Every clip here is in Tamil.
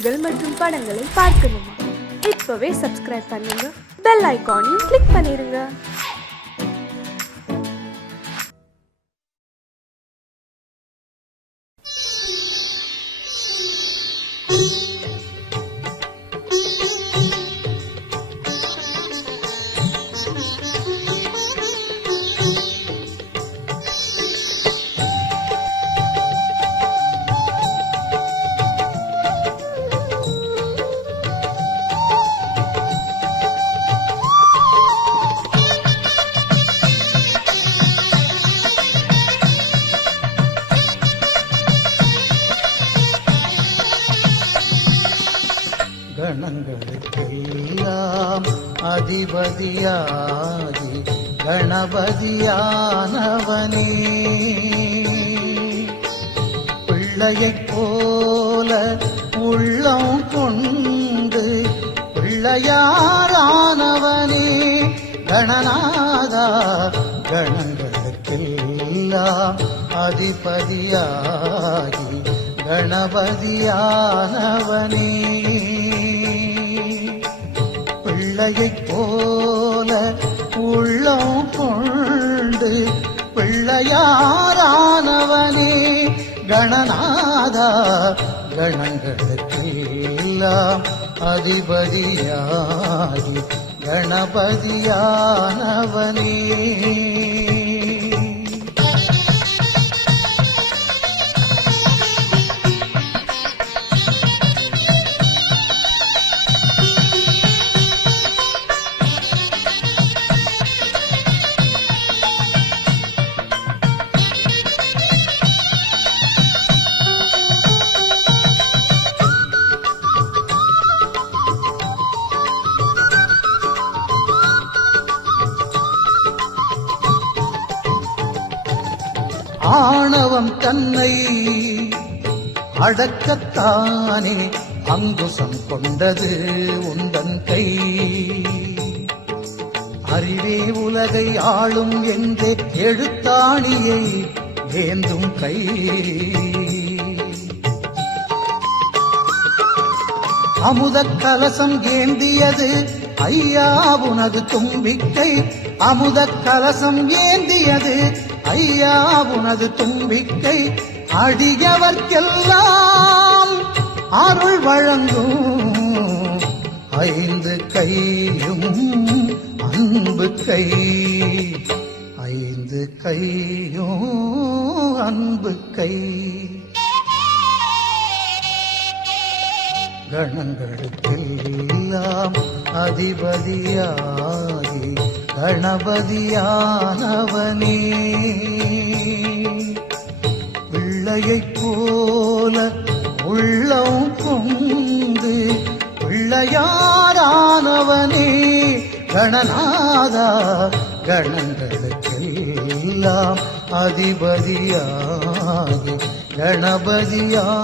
செய்திகள் மற்றும் படங்களை பார்க்கணுமா? இப்பவே சப்ஸ்கிரைப் பண்ணுங்க, பெல் ஐகானையும் கிளிக் பண்ணிருங்க. கணங்களுக்கெல்லாம் அதிபதியாகி கணபதியானவனே, பிள்ளையைப் போல உள்ளம் கொண்டு பிள்ளையாரானவனே, கணநாதா கணங்களுக்கெல்லாம் அதிபதியாகி கணபதியானவனே, பிள்ளையைப் போல உள்ளம் கொண்டு பிள்ளையாரானவனே, கணநாதா கணங்களுக்கெல்லாம் அதிபதியாகி கணபதியானவனே. ஆணவம் தன்னை அடக்கத்தானே அங்குசம் கொண்டது உந்தன் கை, அறிவே உலகை ஆளும் என்றே எழுத்தாணியை ஏந்தும் கை, அமுதக் கலசம் ஏந்தியது ஐயா உனது தும்பிக்கை, அமுதக் கலசம் ஏந்தியது ஐயா உனது தும்பிக்கை, அடியவர்க்கெல்லாம் அருள் வழங்கும் ஐந்து கையும் அன்பு கை, ஐந்து கையும் அன்பு கை. கணங்களுக்கெல்லாம் அதிபதியாகி கணபதியானவனே, பிள்ளையைப் போல உள்ளம் கொண்டு பிள்ளையாரானவனே, கணநாதா கணங்களுக்கெல்லாம் அதிபதியாகி கணபதியானவனே.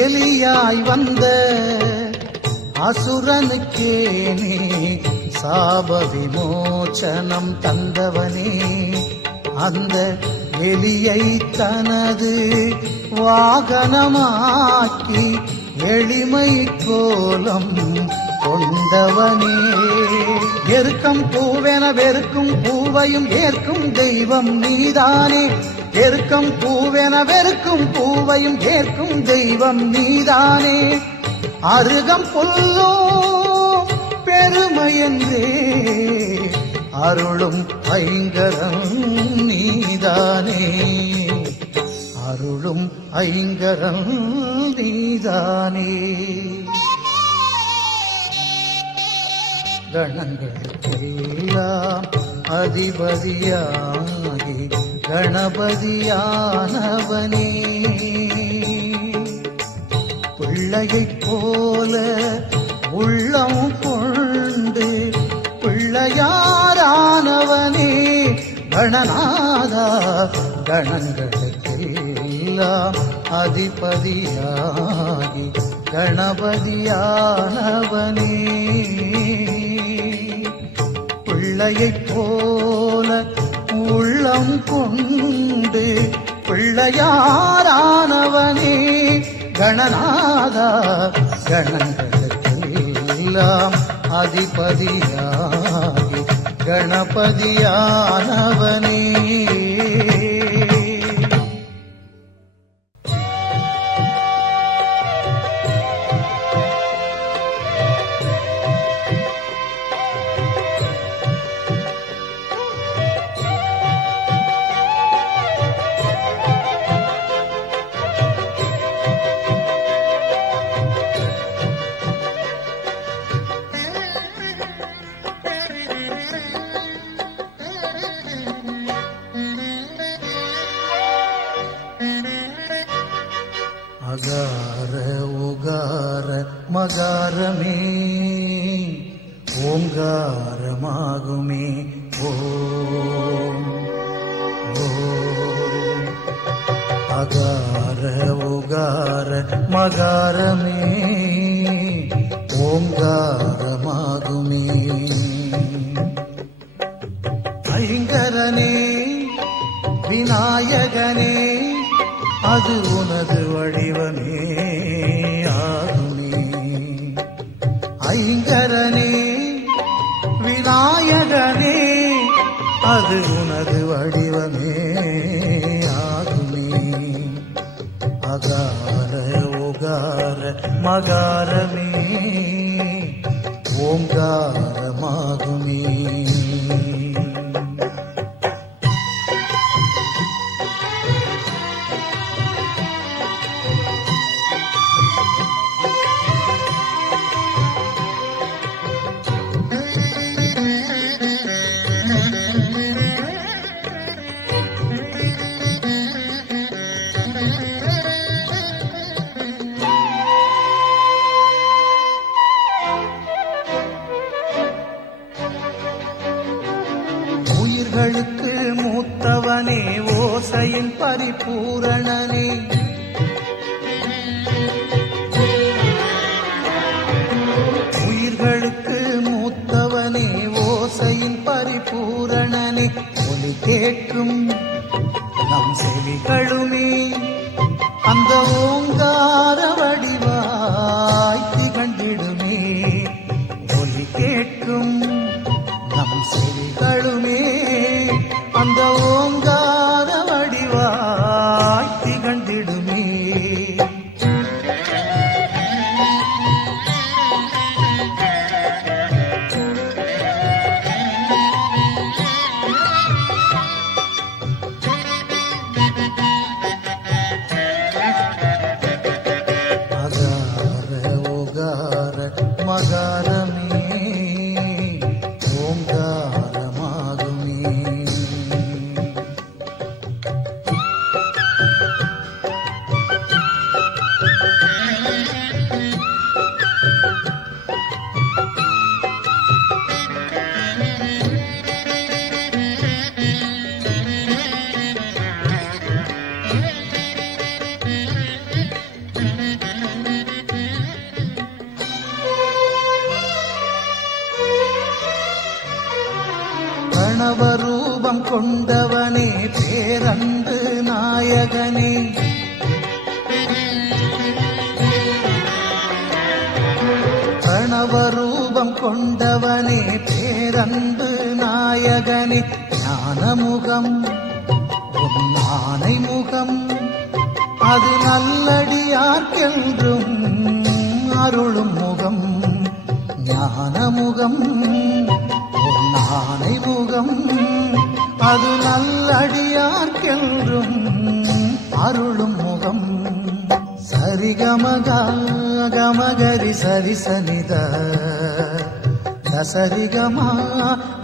எலியாய் வந்த அசுரனுக்கே நீ சாப விமோச்சனம் தந்தவனே, அந்த எலியை தனது வாகனமாக்கி எளிமை கோலம் கொண்டவனே, எருக்கம் பூவென வெறுக்கும் பூவையும் ஏற்கும் தெய்வம் நீதானே, எருக்கம் பூவென வெறுக்கும் பூவையும் ஏற்கும் தெய்வம் நீதானே, அருகம் புல்லோ பெருமையென்றே அருளும் ஐங்கரம் நீதானே, அருளும் ஐங்கரம் நீதானே. கணங்களுக்கெல்லாம் அதிபதியாகி கணபதியானவனே, கணங்களுக்கெல்லாம் அதிபதியாகி கணபதியானவனே பிள்ளையைப் போல உள்ளம் கொண்டு பிள்ளையாரானவனே கணநாதா கணங்களுக்கெல்லாம் அதிபதியாகி கணபதியானவனே அகார உகார மகாரமே ஓங்காரமாகுமே ஓம் ஓம் அகார உகார மகாரமே ஓங்காரமாகுமே ஐங்கரனே விநாயகனே அது உனது வடிவமே ஆகுமே ஐங்கரனே விநாயகனே அது உனது வடிவமே ஆகுமே அகார உகார மகாரமே ஓங்காரமாகுமே உயிர்களுக்கு மூத்தவனே ஓசையின் பரிபூரணனே உயிர்களுக்கு மூத்தவனே ஓசையின் பரிபூரணனே ஒலி கேட்கும் நம் செவிகளுமே அந்த ஓங்கார வடிவாய் திகழ்ந்திடுமே ஒலி கேட்கும் நம் செவிகளுமே அந்த ஓங்கார வடிவாய் திகழ்ந்திடுமே அகார உகார மகாரமே ஓங்காரமாகுமே கணவரூபம் கொண்டவனே பேரன்பு நாயகனே கணவரூபம் கொண்டவனே பேரன்பு நாயகனே ஞானமுகம் உன்னானை முகம் அது நல்லடியார்க்கென்றும் அருளும் முகம் ஞானமுகம் உன்னானை முகம் அது நல்லடியார்க்கென்றும் அருளும் முகம் சரிகமக கமகரி சரிசனித சரிகமா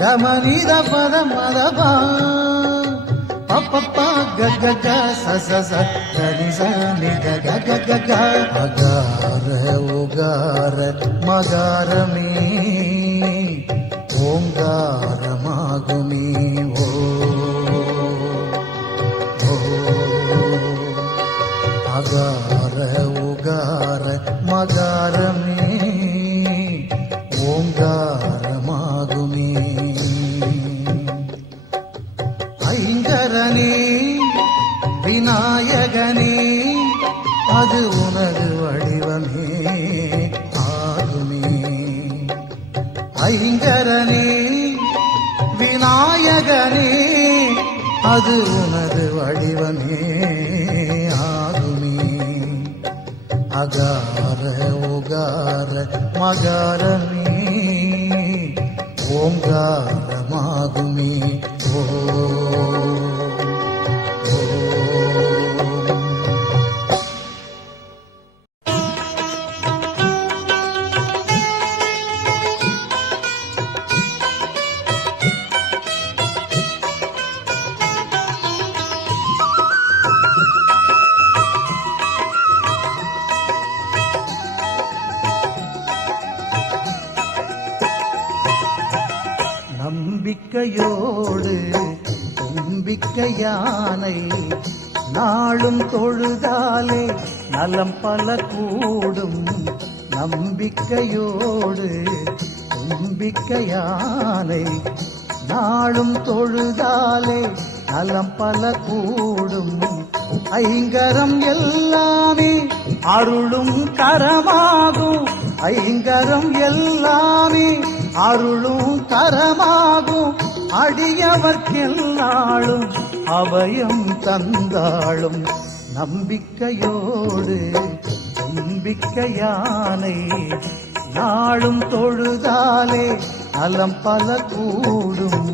கமனித பதமதபா பப்பப்பா கக சச தனி கக அகார உகார மகாரமே ஓங்காரமாகுமே ஓ அகார உகார மகாரமே ஓங்காரமாகுமே. ஐங்கரனே விநாயகனே அது உனது வடிவமே ஆகுமே. ஐங்கரனே விநாயகனே அது உனது வடிவமே ஆகுமே. அகார உகார மகாரமே ஓங்காரமாகுமே. ஓ நம்பிக்கையோடு தும்பிக்கை யானை நாளும் தொழுதாலே நலம் பல கூடும். நம்பிக்கையோடு தும்பிக்கை யானை நாளும் தொழுதாலே நலம் பல கூடும். ஐங்கரம் எல்லாமே அருளும் கரமாகும். ஐங்கரம் எல்லாமே அருளும் கரமாகும். அடியவர்க்கெல்லாளும் அபயம் தந்தாளும். நம்பிக்கையோடு தும்பிக்கையானை நாளும் தொழுதாலே நலம் பல கூடும்.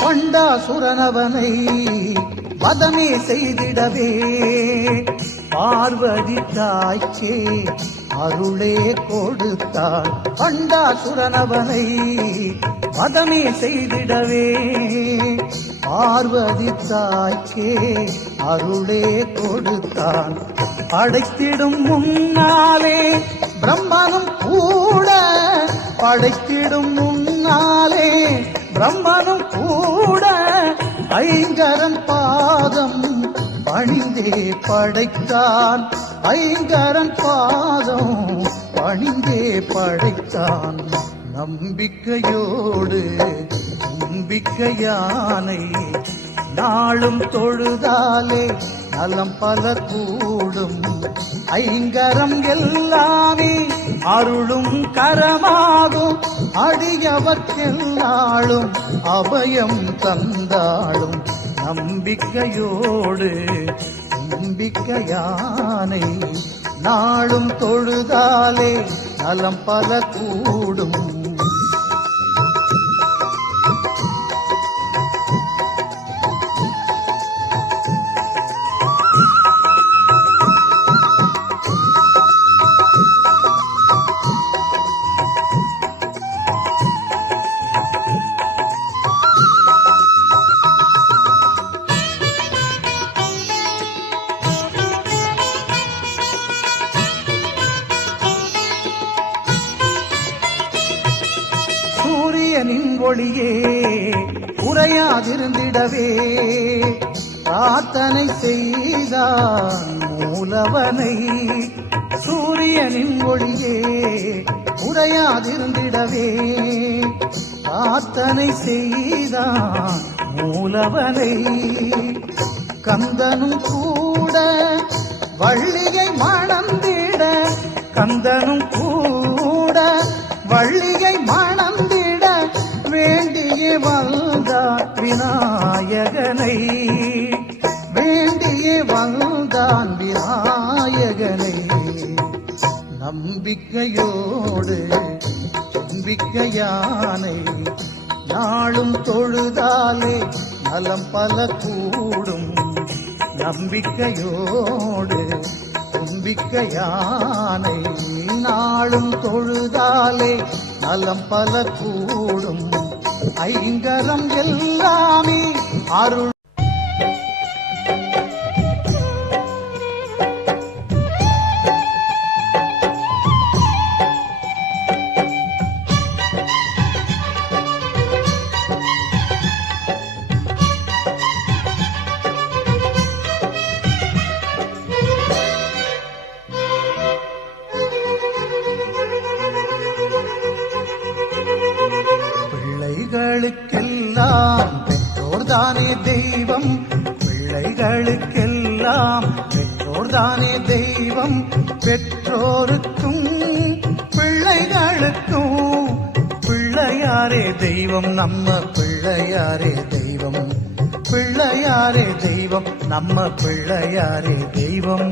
பண்டாசுரனவனை வதமே செய்திடவே பார்வதி தாய்ச்சே அருளே கொடுத்தாள். பண்டாசுரனவனை வதமே செய்திடவே பார்வதி தாய்ச்சே அருளே கொடுத்தான். படைத்திடும் முன்னாலே பிரம்மனும் கூட படைத்திடும் முன்னாலே பிரம்மனும் கூட ஐங்கரன் பாதம் பணிந்தே படைத்தான். ஐங்கரன் பாதம் பணிந்தே படைத்தான். நம்பிக்கையோடு நம்பிக்கையானை நாளும் தொழுதாலே நலம் பல கூடும். ஐங்கரம் எல்லாமே அருளும் கரமாகும். அடியவர்க்கெல்லாளும் அபயம் தந்தாளும். நம்பிக்கையோடு நம்பிக்கையானை நாளும் தொழுதாலே நலம் பல கூடும். சூரியனின் ஒளியே குறையாதிருந்திடவே பிரார்த்தனை செய்தான் மூலவனை. சூரியனின் ஒளியே குறையாதிருந்திடவே பிரார்த்தனை செய்தான் மூலவனை. கந்தனும் கூட வள்ளியை மணந்திட கந்தனும் கூட வள்ளியை மணந்திட வேண்டியே வந்தான் விநாயகனை. வேண்டியே வந்தான் விநாயகனை. நம்பிக்கையோடு நம்பிக்கையானை நாளும் தொழுதாலே நலம் பல கூடும். நம்பிக்கையோடு தும்பிக்கையானை நாளும் தொழுதாலே நலம் பல கூடும் ஐங்கரம் எல்லாமே அருள். பிள்ளைகளுக்கெல்லாம் பெற்றோர்தானே தெய்வம், பிள்ளைகளுக்கெல்லாம் பெற்றோர்தானே தெய்வம், பெற்றோருக்கும் பிள்ளைகளுக்கும் பிள்ளையாரே தெய்வம், நம்ம பிள்ளையாரே தெய்வம், பிள்ளையாரே தெய்வம், நம்ம பிள்ளையாரே தெய்வம்.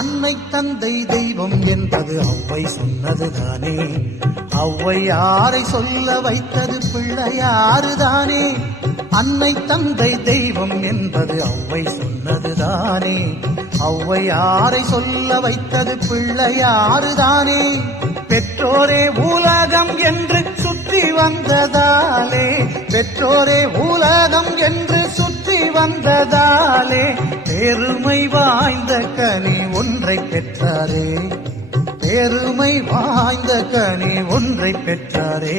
அன்னை தந்தை தெய்வம் என்பது ஔவை சொன்னதுதானே, ஔவையாரை சொல்ல வைத்தது பிள்ளையாறுதானே. அன்னை தந்தை தெய்வம் என்பது ஔவை சொன்னதுதானே, ஔவையாரை சொல்ல வைத்தது பிள்ளையாறுதானே. பெற்றோரே உலகம் என்று சுற்றி வந்ததாலே, பெற்றோரே உலகம் என்று சுற்றி வந்ததாலே பெருமை வாய்ந்த கனி ஒன்றை பெற்றாரே, பெருமை வாய்ந்த கனி ஒன்றை பெற்றாரே.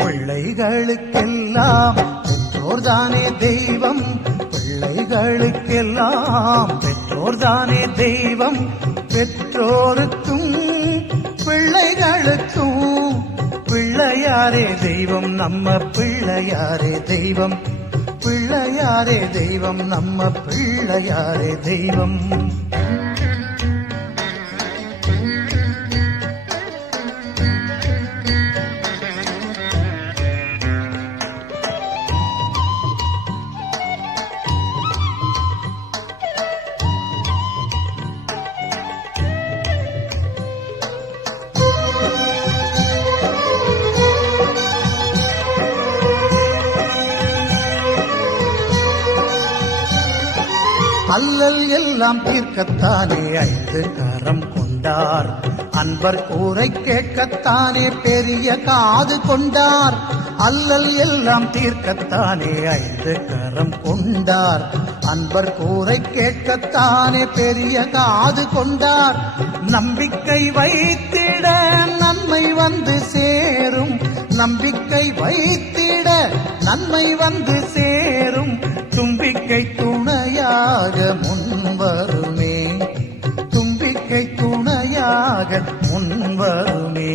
பிள்ளைகளுக்கெல்லாம் பெற்றோர்தானே தெய்வம், பிள்ளைகளுக்கெல்லாம் பெற்றோர்தானே தெய்வம், பெற்றோருக்கும் பிள்ளைகளுக்கும் பிள்ளையாரே தெய்வம், நம்ம பிள்ளையாரே தெய்வம், பிள்ளையாரே தெய்வம், நம்ம பிள்ளையாரே தெய்வம். அல்லல் எல்லாம் தீர்க்கத்தானே ஐந்து கரம் கொண்டார், அன்பர் கூரை கேட்கத்தானே பெரிய காது கொண்டார். அல்லல் எல்லாம் தீர்க்கத்தானே ஐந்து கரம் கொண்டார், அன்பர் கூரை கேட்கத்தானே பெரிய காது கொண்டார். நம்பிக்கை வைத்திட நன்மை வந்து சேரும், நம்பிக்கை வைத்திட நன்மை வந்து சேரும். தும்பிக்கை துணையாக முன்வருமே, தும்பிக்கை துணையாக முன்வருமே.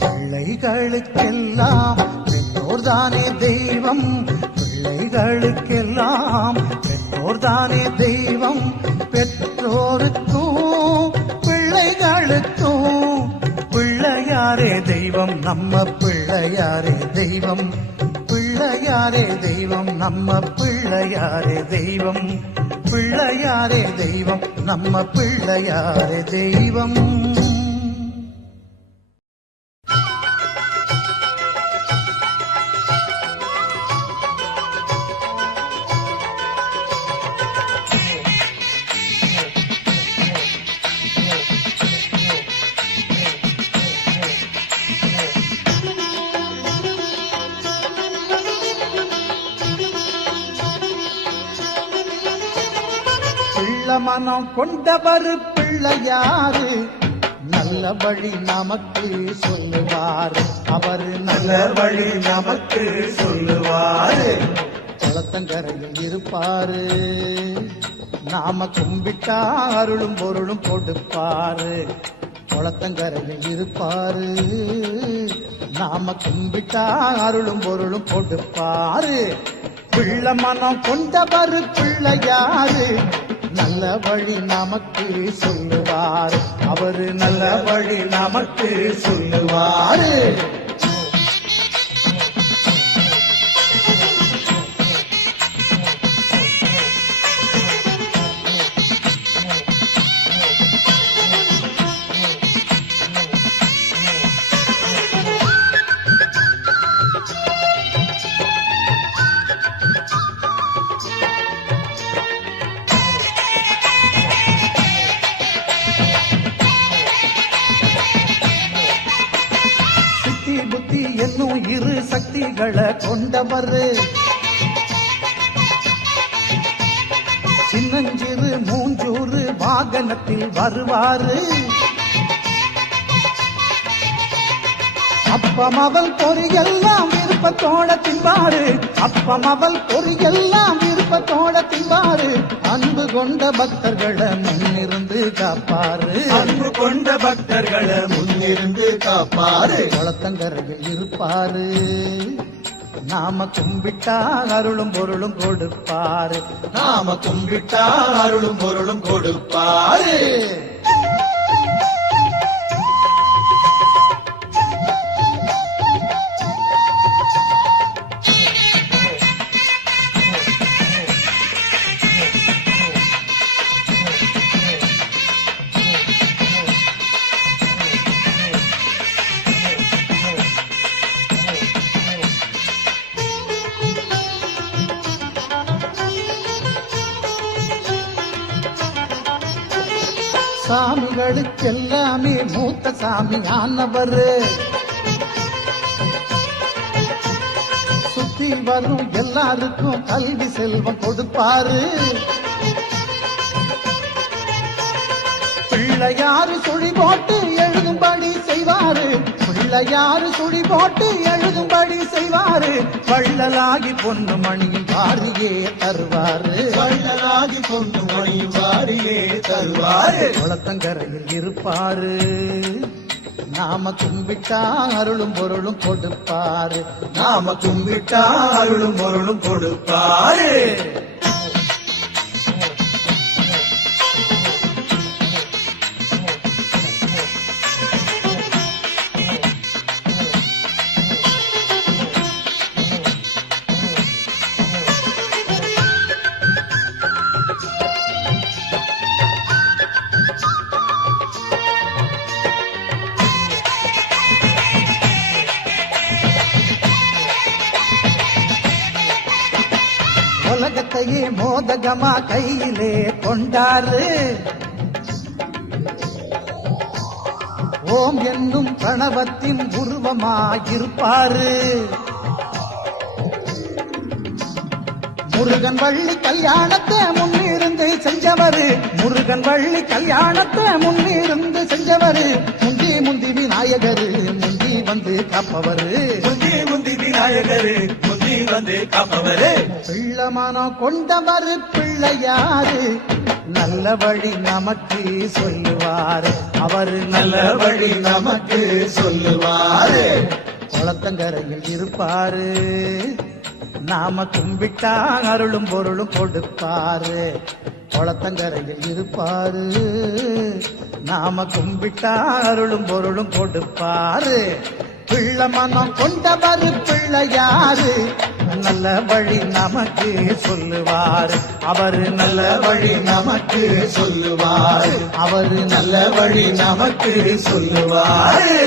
பிள்ளைகளுக்கெல்லாம் பெற்றோர்தானே தெய்வம், பிள்ளைகளுக்கெல்லாம் பெற்றோர்தானே தெய்வம், பெற்றோருக்கும் பிள்ளைகளுக்கும் பிள்ளையாரே தெய்வம், நம்ம பிள்ளையாரே தெய்வம், பிள்ளையாரே தெய்வம், நம்ம பிள்ளையாரே தெய்வம், பிள்ளையாரே தெய்வம், நம்ம பிள்ளையாரே தெய்வம். மனம் கொண்டவர் பிள்ளையாரு, நல்ல வழி நமக்கு சொல்லுவார், அவர் நல்ல வழி நமக்கு சொல்லுவார். குளத்தங்கரையில் இருப்பாரு, நாம கும்பிட்டா அருளும் பொருளும் கொடுப்பாரு. குளத்தங்கரையில் இருப்பாரு, நாம கும்பிட்டா அருளும் பொருளும் கொடுப்பாரு. பிள்ளை மனம் கொண்டவர் பிள்ளையாரு, நல்ல வழி நமக்கு சொல்லுவார். அவரு நல்ல வழி நமக்கு சொல்லுவாரு. புத்தி என்னும் இரு சக்திகளை கொண்டவர், சின்னஞ்சிறு மூஞ்சூறு வாகனத்தில் வருவாரு. அப்பம் அவள் பொறியெல்லாம் விருப்பத்தோட தின்பாரு. அப்பம் அவள் பொறியெல்லாம் விருப்பத்தோட தின்பாரு. அன்பு கொண்ட பக்தர்களை முன்னிருந்து காப்பாரு. அன்பு கொண்ட பக்தர்களை முன்னிருந்து காப்பாரு. குளத்தங்கரையில் இருப்பாரு. நாம கும்பிட்டா அருளும் பொருளும் கொடுப்பாரு. நாம கும்பிட்டா அருளும் பொருளும் கொடுப்பாரு. சாமிகளுக்கெல்லாமே மூத்த சாமி ஆனவர். சுத்தி வரும் எல்லாருக்கும் கல்வி செல்வம் கொடுப்பாரு. பிள்ளையாரு சுழி போட்டு எழுதும்படி செய்வாரு. பிள்ளையாரு சுழி போட்டு எழுதும்படி செய்வாரு. வள்ளலாகி பொண்ணு மணியும் வாரியே தருவாரு. வள்ளலாகி பொண்ணு மணியும் வாரியே தருவாரு. குளத்தங்கரையில் இருப்பாரு. நாம கும்பிட்டா அருளும் பொருளும் கொடுப்பாரு. நாம கும்பிட்டா அருளும் பொருளும் கொடுப்பாரு. உலகத்தையே மோதகமா கையிலே கொண்டாரு. ஓம் என்னும் பிரணவத்தின் உருவமாயிருப்பாரு. முருகன் வள்ளி கல்யாணத்தை முன்னிருந்து செஞ்சவரு. முருகன் வள்ளி கல்யாணத்தை முன்னிருந்து செஞ்சவரு. முந்தி முந்தி விநாயகரு முந்தி வந்து காப்பவரு. முந்தி முந்தி விநாயகரு முந்தி வந்து காப்பவரு. பிள்ளமனம் கொண்டவர் பிள்ளையாரு. நல்ல வழி நமக்கு சொல்லுவாரு. அவரு நல்ல வழி நமக்கு சொல்லுவாரு. குளத்தங்கரையில் இருப்பாரு. நாம கும்பிட்டா அருளும் பொருளும் கொடுப்பாரு. குளத்தங்கரையில் இருப்பாரு. நாம கும்பிட்டா அருளும் பொருளும் கொடுப்பாரு. பிள்ளை மனம் கொண்டவர் பிள்ளையாரு. நல்ல வழி நமக்கு சொல்லுவாரு. அவரு நல்ல வழி நமக்கு சொல்லுவாரு. அவரு நல்ல வழி நமக்கு சொல்லுவாரு.